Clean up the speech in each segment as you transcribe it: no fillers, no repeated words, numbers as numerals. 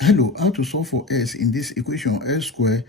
Hello, how to solve for s in this equation? S squared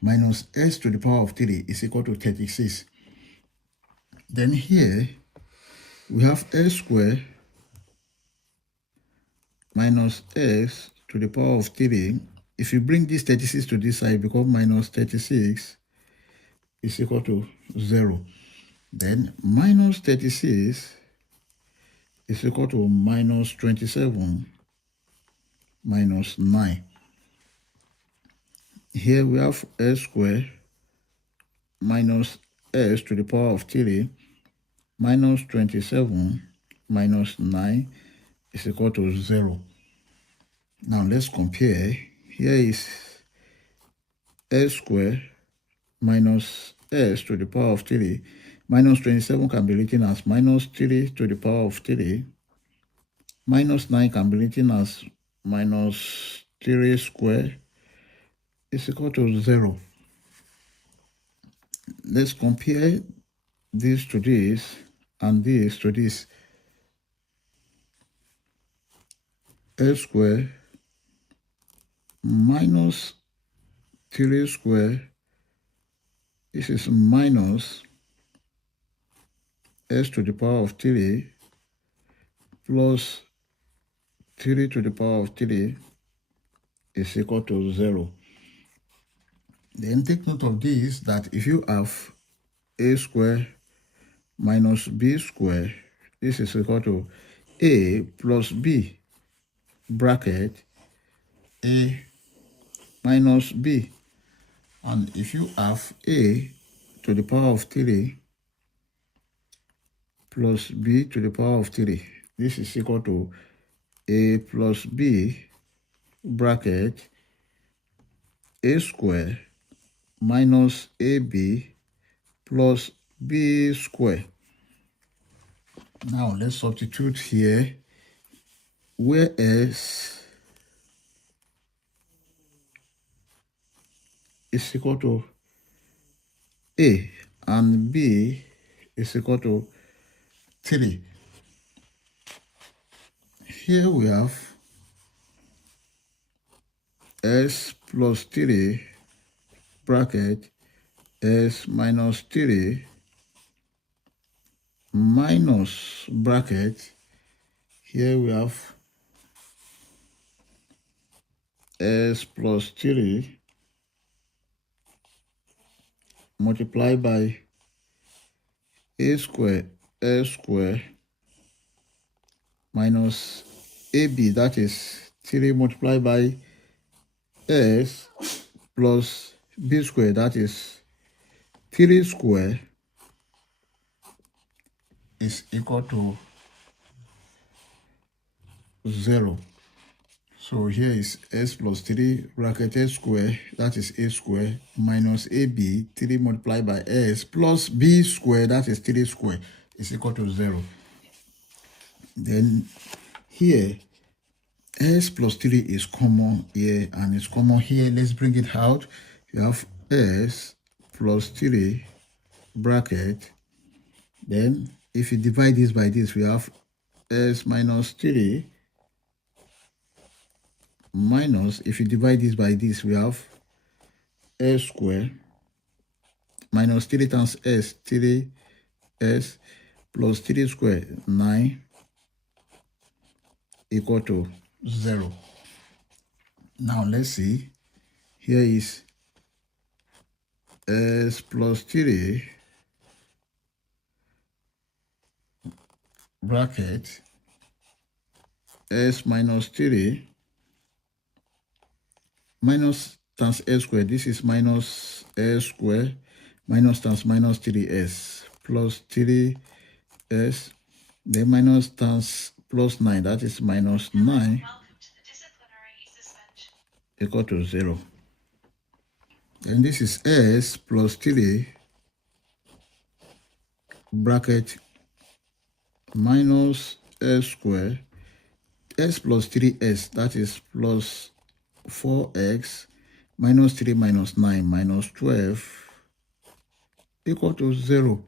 minus s to the power of 3 is equal to 36. Then here we have s squared minus s to the power of 3. If you bring this 36 to this side, it becomes minus 36 is equal to 0. Then minus 36 is equal to minus 27 minus 9. Here we have s squared minus s to the power of 3 minus 27 minus 9 is equal to 0. Now let's compare. Here is s squared minus s to the power of 3. Minus 27 can be written as minus 3 to the power of 3. Minus 9 can be written as minus 3 squared is equal to 0. Let's compare this to this and this to this. S squared minus 3 squared, this is minus s to the power of 3 plus 3 to the power of 3 is equal to 0. Then take note of this, that if you have a squared minus b squared, this is equal to a plus b bracket a minus b. And if you have a to the power of 3 plus b to the power of 3, this is equal to a plus b bracket a square minus ab plus b square. Now let's substitute here, where s is equal to a and b is equal to 3. Here we have s plus 3 bracket s minus 3 minus bracket, here we have s plus 3 multiplied by a square s square minus ab, that is 3 multiplied by s plus b square, that is 3 square, is equal to 0. So here is s plus 3 bracket s square, that is a square, minus ab, 3 multiplied by s, plus b square, that is 3 square, is equal to 0. Then here, s plus 3 is common here and it's common here. Let's bring it out. You have s plus 3 bracket. Then if you divide this by this, we have s minus 3 minus, if you divide this by this, we have s square minus 3 times s, 3s plus 3 square, 9, equal to 0. Now let's see. Here is s plus 3 bracket s minus 3 minus times s square, this is minus s square, minus times minus 3s plus 3s, then minus times plus 9, that is minus 9, equal to 0. And this is s plus 3 bracket minus s square, s plus 3s, that is plus 4x, minus 3 minus 9 minus 12, equal to 0.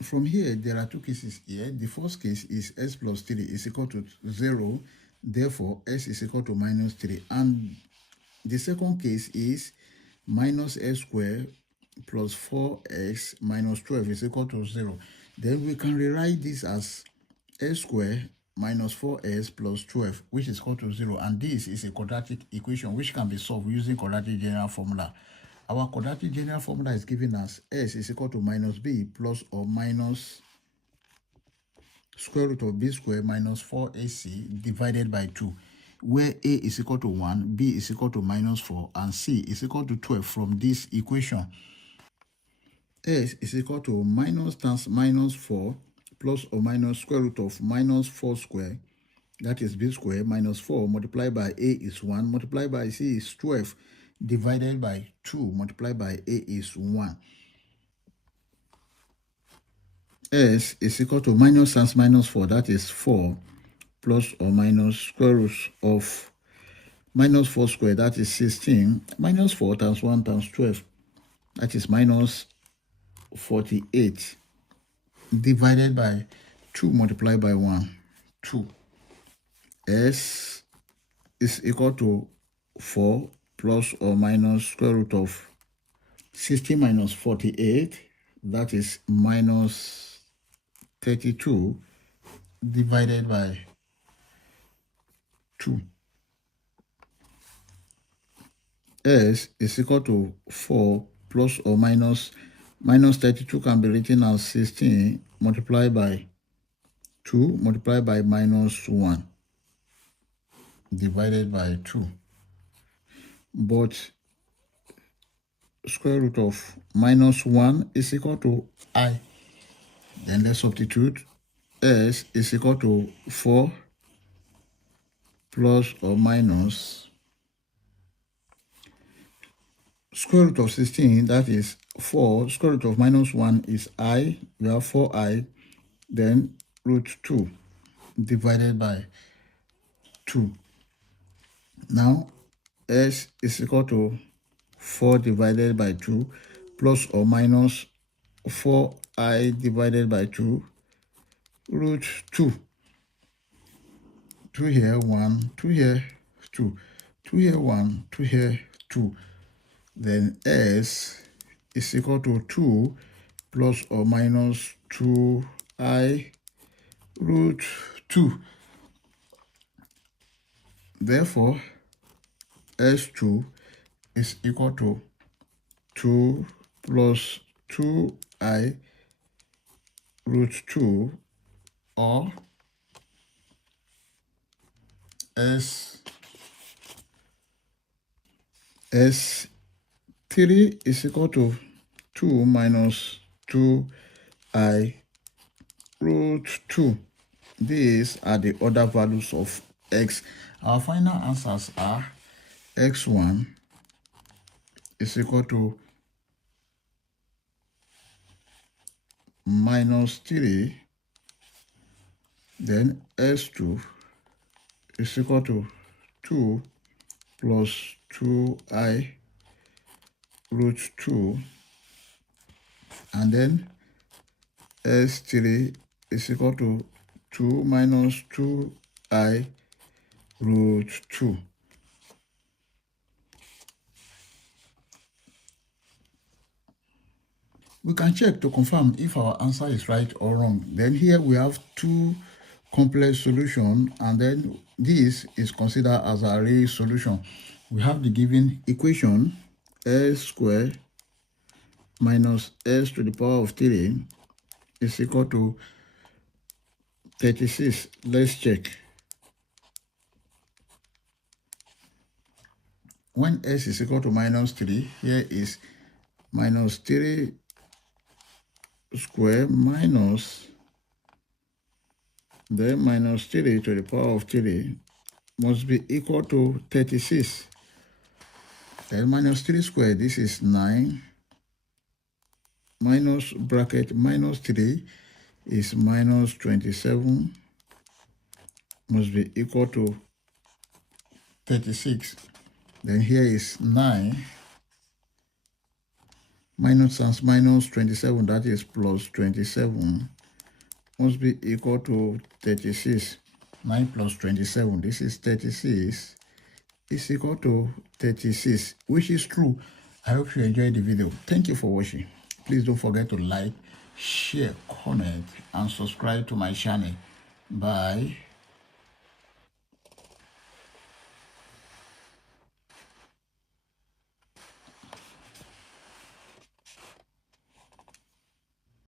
From here, there are two cases here. The first case is s plus 3 is equal to 0, Therefore, s is equal to minus 3. And the second case is minus s squared plus 4x minus 12 is equal to 0. Then we can rewrite this as s squared minus 4s plus 12, which is equal to 0. And this is a quadratic equation which can be solved using quadratic general formula. Our quadratic general formula is given as s is equal to minus b plus or minus square root of b squared minus 4ac divided by 2, where a is equal to 1, b is equal to minus 4, and c is equal to 12 from this equation. S is equal to minus times minus 4 plus or minus square root of minus 4 squared, that is b squared, minus 4 multiplied by a is 1, multiplied by c is 12, divided by 2 multiplied by a is 1. S is equal to minus times minus 4, that is 4, plus or minus square root of minus 4 squared, that is 16, minus 4 times 1 times 12, that is minus 48, divided by 2 multiplied by 1, 2. S is equal to 4 plus or minus square root of 16 minus 48, that is minus 32, divided by 2. S is equal to 4 plus or minus 32 can be written as 16 multiplied by 2 multiplied by minus 1 divided by 2. But square root of minus 1 is equal to I. Then let's substitute. S is equal to 4 plus or minus square root of 16, that is 4, square root of minus 1 is I, we have 4i, then root 2 divided by 2. Now, S is equal to 4 divided by 2 plus or minus 4i divided by 2 root 2. 2 here, 1, 2 here, 2. 2 here, 1, 2 here, 2. Then S is equal to 2 plus or minus 2i root 2. Therefore, S2 is equal to 2 plus 2i root 2, or S3 is equal to 2 minus 2i root 2. These are the other values of x. Our final answers are x1 is equal to minus 3, then s2 is equal to 2 plus 2i root 2, and then s3 is equal to 2 minus 2i root 2. We can check to confirm if our answer is right or wrong. Then here we have two complex solutions, and then this is considered as a real solution. We have the given equation s squared minus s to the power of 3 is equal to 36. Let's check. When s is equal to minus 3, here is minus 3 square minus, then minus 3 to the power of 3 must be equal to 36. Then minus 3 squared, this is 9, minus bracket minus 3 is minus 27, must be equal to 36. Then here is 9, minus times minus 27, that is plus 27, must be equal to 36. 9 plus 27, this is 36, is equal to 36, which is true. I hope you enjoyed the video. Thank you for watching. Please don't forget to like, share, comment, and subscribe to my channel. Bye.